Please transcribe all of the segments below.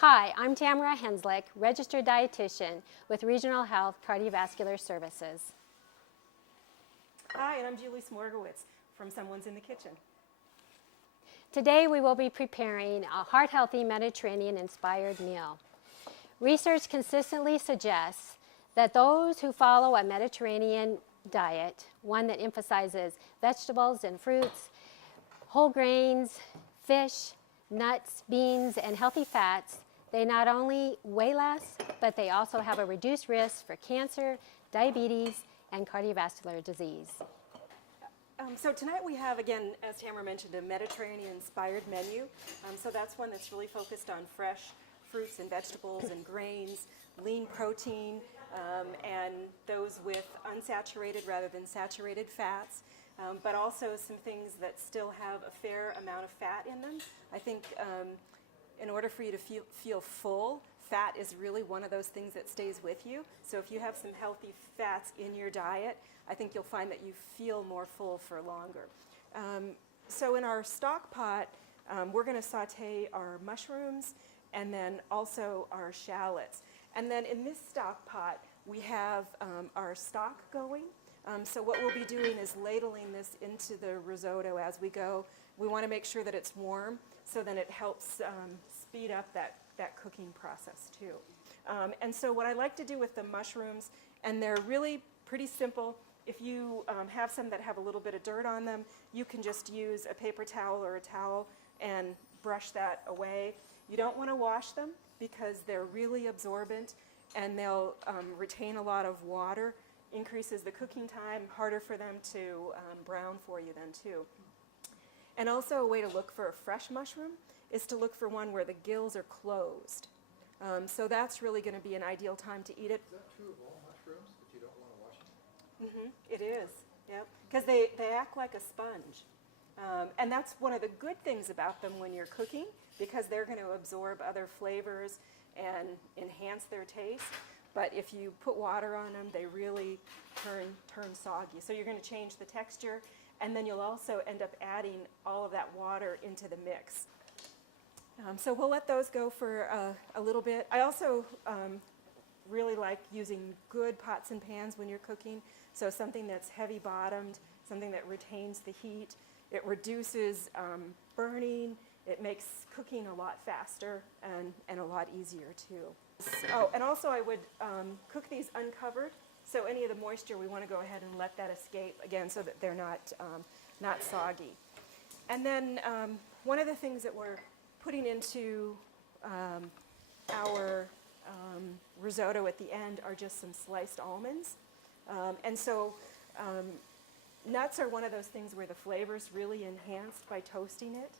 Hi, I'm Tamara Henslick, registered dietitian with Regional Health Cardiovascular Services. Hi, and I'm Julie Smorgowitz from Someone's in the Kitchen. Today we will be preparing a heart-healthy Mediterranean-inspired meal. Research consistently suggests that those who follow a Mediterranean diet, one that emphasizes vegetables and fruits, whole grains, fish, nuts, beans, and healthy fats, they not only weigh less, but they also have a reduced risk for cancer, diabetes, and cardiovascular disease. So tonight we have, again, as Tamara mentioned, a Mediterranean-inspired menu. So that's one that's really focused on fresh fruits and vegetables and grains, lean protein, and those with unsaturated rather than saturated fats, but also some things that still have a fair amount of fat in them. I think in order for you to feel full, fat is really one of those things that stays with you. So if you have some healthy fats in your diet, I think you'll find that you feel more full for longer. So in our stock pot, we're going to saute our mushrooms and then also our shallots. And then in this stock pot, we have our stock going. So what we'll be doing is ladling this into the risotto as we go. We want to make sure that it's warm, so then it helps speed up that cooking process too. And so what I like to do with the mushrooms, and they're really pretty simple. If you have some that have a little bit of dirt on them, you can just use a paper towel or a towel and brush that away. You don't want to wash them because they're really absorbent and they'll retain a lot of water, increases the cooking time, harder for them to brown for you then too. And also a way to look for a fresh mushroom is to look for one where the gills are closed. So that's really going to be an ideal time to eat it. Is that true of all mushrooms, that you don't want to wash them? It is, yep, because they act like a sponge. And that's one of the good things about them when you're cooking, because they're going to absorb other flavors and enhance their taste. But if you put water on them, they really turn soggy. So you're going to change the texture, and then you'll also end up adding all of that water into the mix. So we'll let those go for a little bit. I also really like using good pots and pans when you're cooking. So something that's heavy bottomed, something that retains the heat. It reduces burning. It makes cooking a lot faster and a lot easier too. Oh, and also I would cook these uncovered. So any of the moisture, we want to go ahead and let that escape again, so that they're not soggy. And then one of the things that we're putting into our risotto at the end are just some sliced almonds. And so nuts are one of those things where the flavor's really enhanced by toasting it.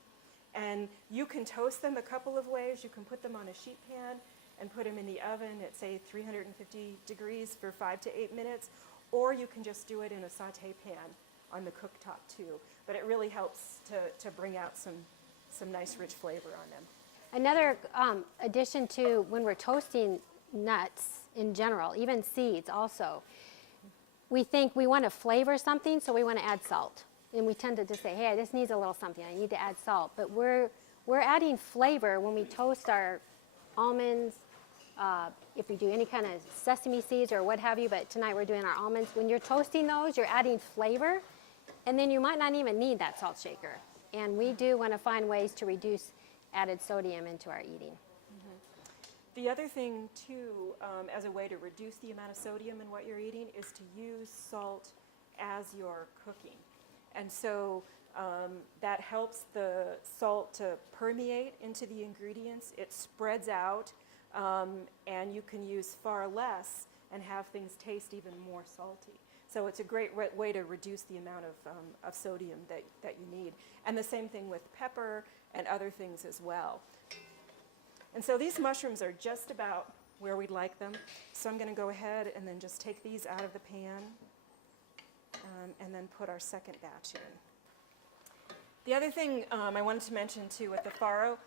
And you can toast them a couple of ways. You can put them on a sheet pan and put them in the oven at, say, 350 degrees for 5 to 8 minutes, or you can just do it in a saute pan on the cooktop too. But it really helps to bring out some nice rich flavor on them. Another addition to when we're toasting nuts in general, even seeds also, we think we want to flavor something, so we want to add salt. And we tend to just say, hey, this needs a little something, I need to add salt. But we're adding flavor when we toast our almonds, if we do any kind of sesame seeds or what have you, but tonight we're doing our almonds. When you're toasting those, you're adding flavor, and then you might not even need that salt shaker. And we do want to find ways to reduce added sodium into our eating. The other thing too, as a way to reduce the amount of sodium in what you're eating, is to use salt as you're cooking. And so that helps the salt to permeate into the ingredients. It spreads out, and you can use far less and have things taste even more salty. So it's a great way to reduce the amount of sodium that you need. And the same thing with pepper and other things as well. And so these mushrooms are just about where we'd like them. So I'm going to go ahead and then just take these out of the pan and then put our second batch in. The other thing I wanted to mention too with the farro,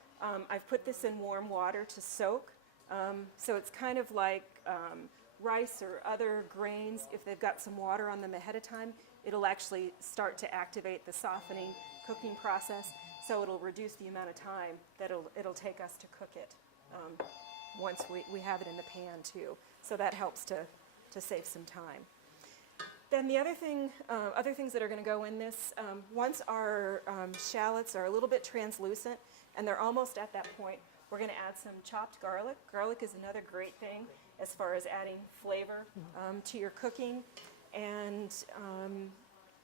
I've put this in warm water to soak. So it's kind of like rice or other grains. If they've got some water on them ahead of time, it'll actually start to activate the softening cooking process. So it'll reduce the amount of time that it'll take us to cook it once we have it in the pan too. So that helps to save some time. Then the other things that are going to go in this, once our shallots are a little bit translucent and they're almost at that point, we're going to add some chopped garlic. Garlic is another great thing as far as adding flavor to your cooking. And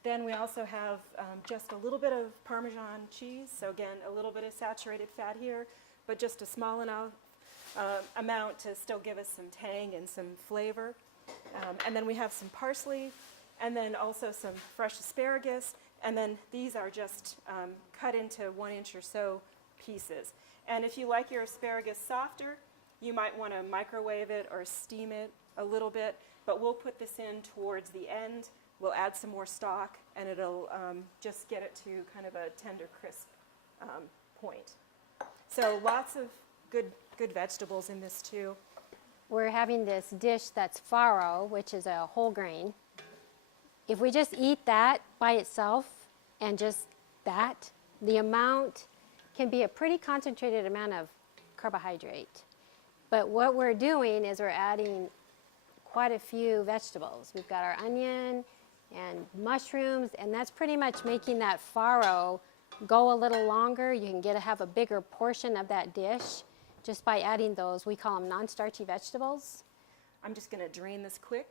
then we also have just a little bit of Parmesan cheese. So again, a little bit of saturated fat here, but just a small enough amount to still give us some tang and some flavor. And then we have some parsley, and then also some fresh asparagus, and then these are just cut into 1 inch or so pieces. And if you like your asparagus softer, you might want to microwave it or steam it a little bit, but we'll put this in towards the end. We'll add some more stock, and it'll just get it to kind of a tender, crisp point. So lots of good vegetables in this too. We're having this dish that's farro, which is a whole grain. If we just eat that by itself and just that, the amount can be a pretty concentrated amount of carbohydrate. But what we're doing is we're adding quite a few vegetables. We've got our onion and mushrooms, and that's pretty much making that farro go a little longer. You can have a bigger portion of that dish just by adding those. We call them non-starchy vegetables. I'm just going to drain this quick.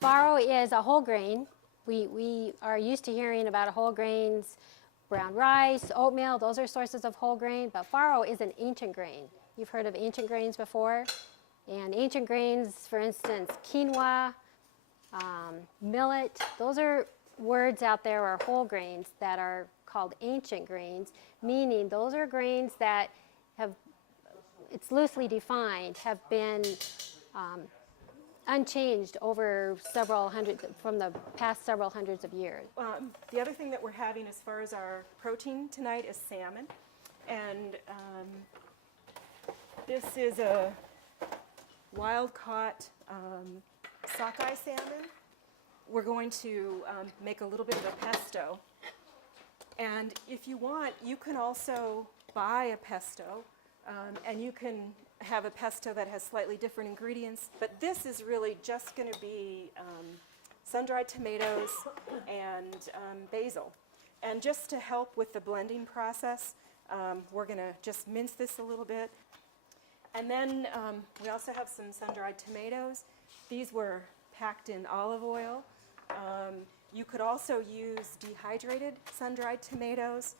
Farro is a whole grain. We are used to hearing about whole grains, brown rice, oatmeal, those are sources of whole grain, but farro is an ancient grain. You've heard of ancient grains before? And ancient grains, for instance, quinoa, millet, those are words out there, or whole grains that are called ancient grains, meaning those are grains that have, it's loosely defined, have been unchanged over from the past several hundreds of years. The other thing that we're having as far as our protein tonight is salmon. And this is a wild-caught sockeye salmon. We're going to make a little bit of a pesto. And if you want, you can also buy a pesto, and you can have a pesto that has slightly different ingredients. But this is really just going to be sun-dried tomatoes and basil. And just to help with the blending process, we're going to just mince this a little bit. And then we also have some sun-dried tomatoes. These were packed in olive oil. You could also use dehydrated sun-dried tomatoes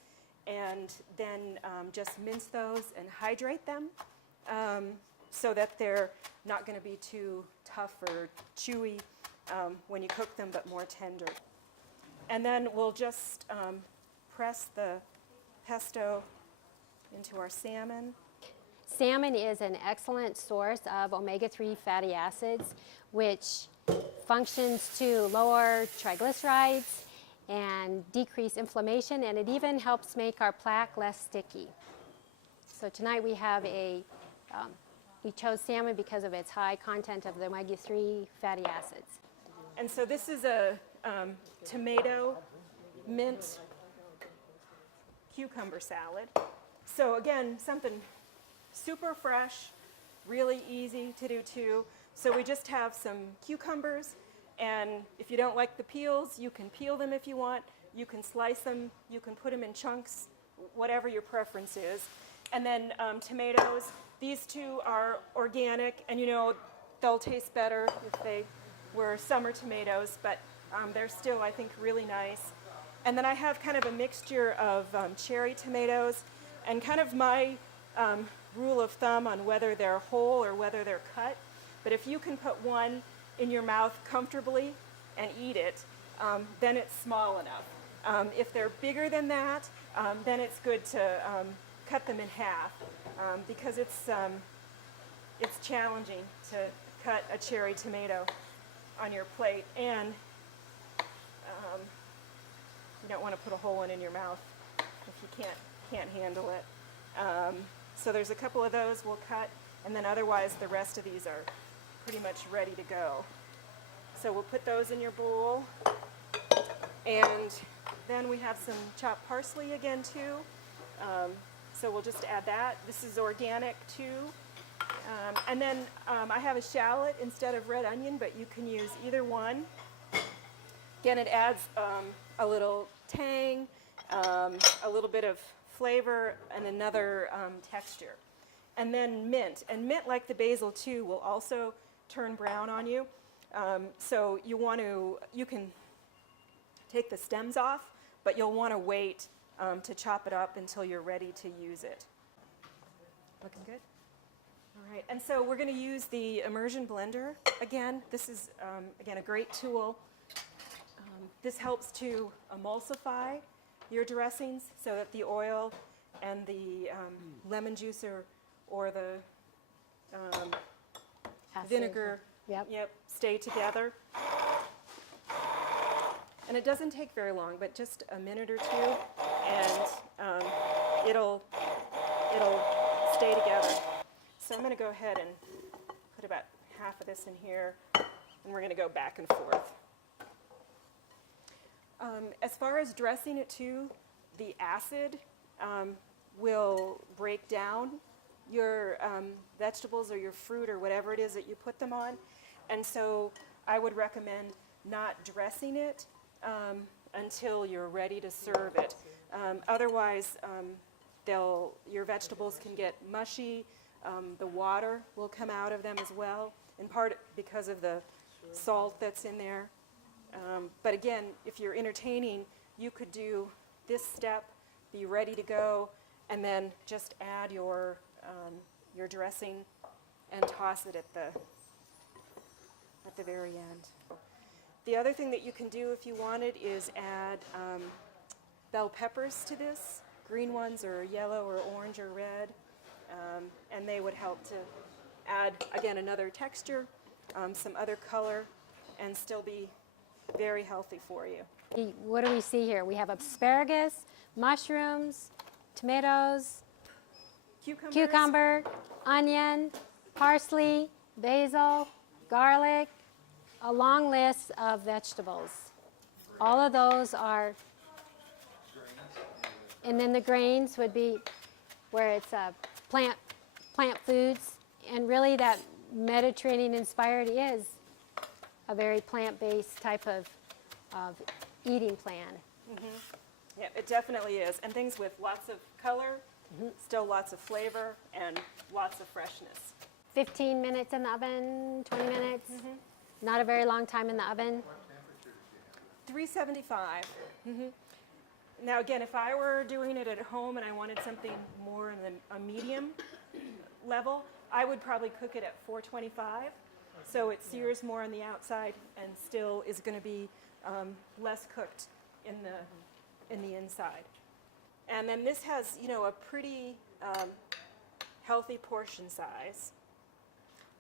and then just mince those and hydrate them so that they're not going to be too tough or chewy when you cook them, but more tender. And then we'll just press the pesto into our salmon. Salmon is an excellent source of omega-3 fatty acids, which functions to lower triglycerides and decrease inflammation, and it even helps make our plaque less sticky. So tonight we have we chose salmon because of its high content of the omega-3 fatty acids. And so this is a tomato mint cucumber salad. So again, something super fresh, really easy to do too. So we just have some cucumbers, and if you don't like the peels, you can peel them if you want. You can slice them, you can put them in chunks, whatever your preference is. And then tomatoes, these two are organic, and you know, they'll taste better if they were summer tomatoes, but they're still, I think, really nice. And then I have kind of a mixture of cherry tomatoes, and kind of my rule of thumb on whether they're whole or whether they're cut. But if you can put one in your mouth comfortably and eat it, then it's small enough. If they're bigger than that, then it's good to cut them in half because it's challenging to cut a cherry tomato on your plate, and you don't want to put a whole one in your mouth if you can't handle it. So there's a couple of those we'll cut, and then otherwise the rest of these are pretty much ready to go. So we'll put those in your bowl, and then we have some chopped parsley again too. So we'll just add that. This is organic too. And then I have a shallot instead of red onion, but you can use either one. Again, it adds a little tang, a little bit of flavor, and another texture. And then mint. And mint, like the basil too, will also turn brown on you. So you can take the stems off, but you'll want to wait to chop it up until you're ready to use it. Looking good? All right, and so we're going to use the immersion blender again. This is, again, a great tool. This helps to emulsify your dressings so that the oil and the lemon juice or the Acid. vinegar Yep. stay together. And it doesn't take very long, but just a minute or two, and it'll stay together. So I'm going to go ahead and put about half of this in here, and we're going to go back and forth. As far as dressing it too, the acid will break down your vegetables or your fruit or whatever it is that you put them on. And so I would recommend not dressing it until you're ready to serve it. Otherwise, your vegetables can get mushy. The water will come out of them as well, in part because of the salt that's in there. But again, if you're entertaining, you could do this step, be ready to go, and then just add your dressing and toss it at the very end. The other thing that you can do if you wanted is add bell peppers to this. Green ones or yellow or orange or red, and they would help to add, again, another texture, some other color, and still be very healthy for you. What do we see here? We have asparagus, mushrooms, tomatoes, cucumber, onion, parsley, basil, garlic, a long list of vegetables. All of those are, and then the grains would be where it's plant foods, and really that Mediterranean inspired is a very plant-based type of eating plan. Yeah, it definitely is. And things with lots of color, still lots of flavor, and lots of freshness. 15 minutes in the oven, 20 minutes. Not a very long time in the oven. 375. Now again, if I were doing it at home and I wanted something more in a medium level, I would probably cook it at 425. So it sears more on the outside and still is going to be less cooked in the inside. And then this has, a pretty healthy portion size.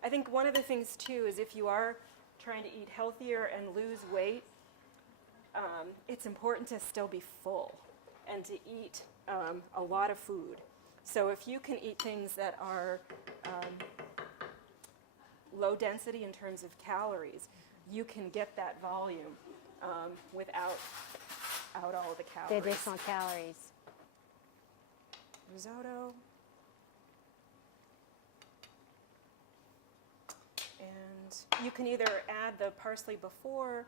I think one of the things too is if you are trying to eat healthier and lose weight, it's important to still be full and to eat a lot of food. So if you can eat things that are low density in terms of calories, you can get that volume without all the The calories. additional calories. Risotto. And you can either add the parsley before,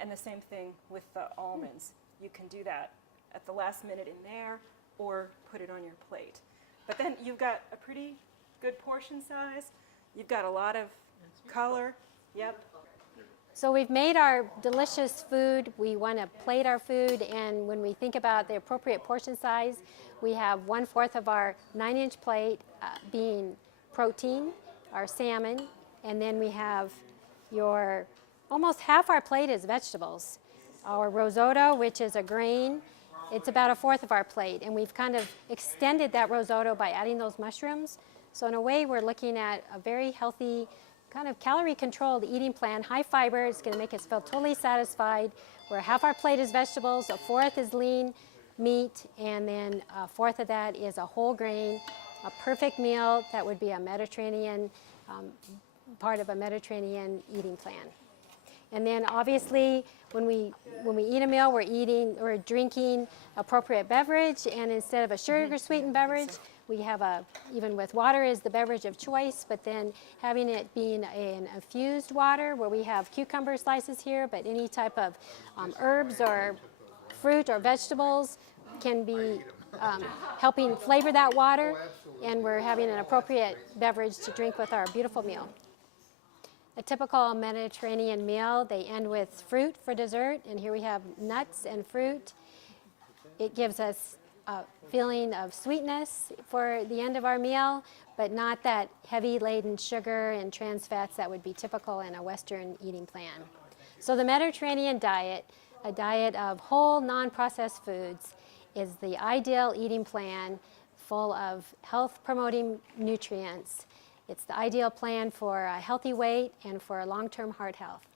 and the same thing with the almonds. You can do that at the last minute in there, or put it on your plate. But then you've got a pretty good portion size. You've got a lot of color. Yep. So we've made our delicious food. We want to plate our food, and when we think about the appropriate portion size, we have 1/4 of our 9-inch plate being protein, our salmon, and then we have almost half our plate is vegetables. Our risotto, which is a grain, it's about 1/4 of our plate, and we've kind of extended that risotto by adding those mushrooms. So in a way, we're looking at a very healthy, kind of calorie-controlled eating plan, high fiber. It's going to make us feel totally satisfied, where half our plate is vegetables, 1/4 is lean meat, and then 1/4 of that is a whole grain, a perfect meal that would be a Mediterranean, part of a Mediterranean eating plan. And then obviously, when we when we eat a meal, we're drinking appropriate beverage, and instead of a sugar-sweetened beverage, we have even with water is the beverage of choice, but then having it being an infused water where we have cucumber slices here, but any type of herbs or fruit or vegetables can be helping flavor that water, and we're having an appropriate beverage to drink with our beautiful meal. A typical Mediterranean meal, they end with fruit for dessert, and here we have nuts and fruit. It gives us a feeling of sweetness for the end of our meal, but not that heavy laden sugar and trans fats that would be typical in a Western eating plan. So the Mediterranean diet, a diet of whole non-processed foods, is the ideal eating plan full of health-promoting nutrients. It's the ideal plan for a healthy weight and for long-term heart health.